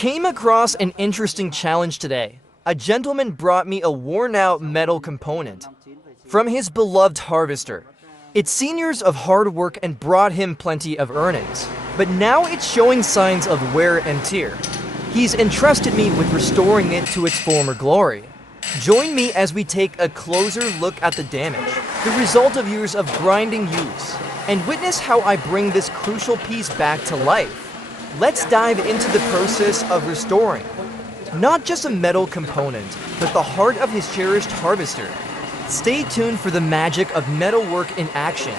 came across an interesting challenge today. A gentleman brought me a worn-out metal component from his beloved harvester. It's seen years of hard work and brought him plenty of earnings, but now it's showing signs of wear and tear. He's entrusted me with restoring it to its former glory. Join me as we take a closer look at the damage, the result of years of grinding use, and witness how I bring this crucial piece back to life. Let's dive into the process of restoring not just a metal component, but the heart of his cherished harvester. Stay tuned for the magic of metalwork in action.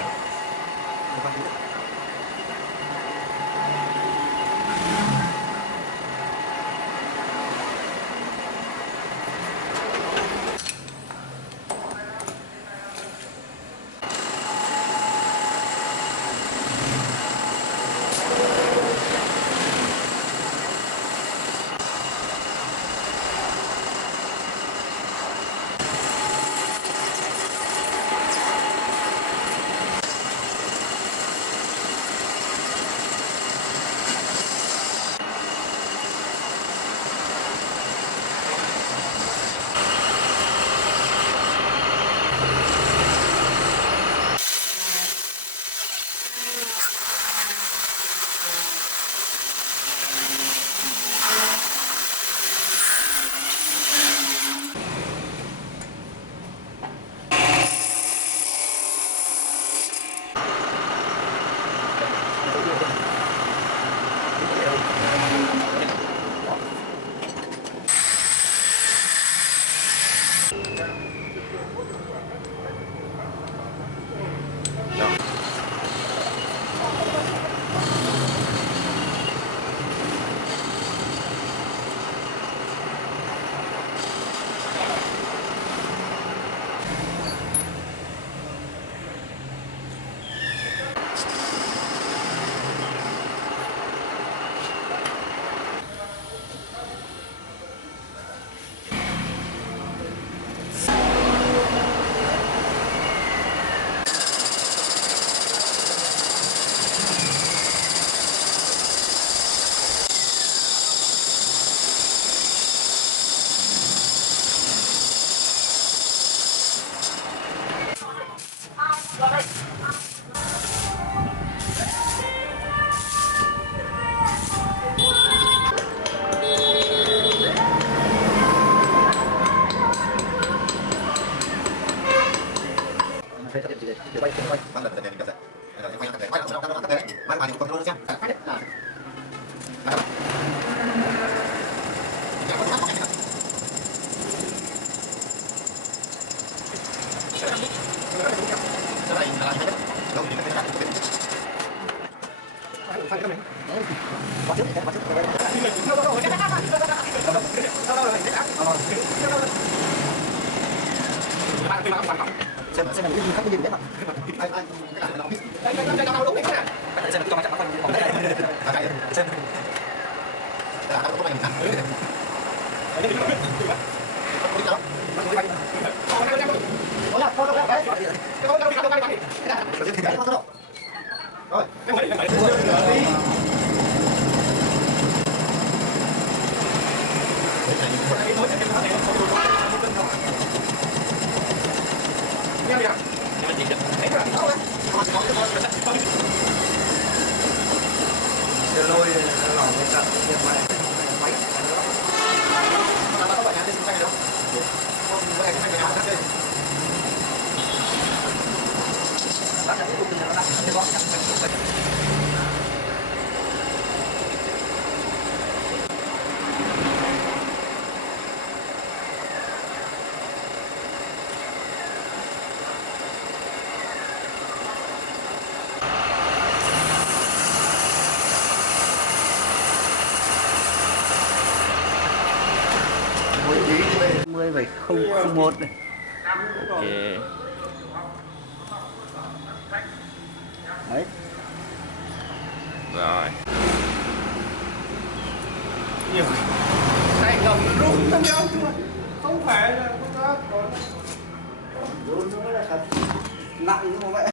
Vậy không một này. Ok. Đấy. Rồi. Nhiều tay gầm rung không nhau không phải là không có Run nó mới là thật nặng như vậy.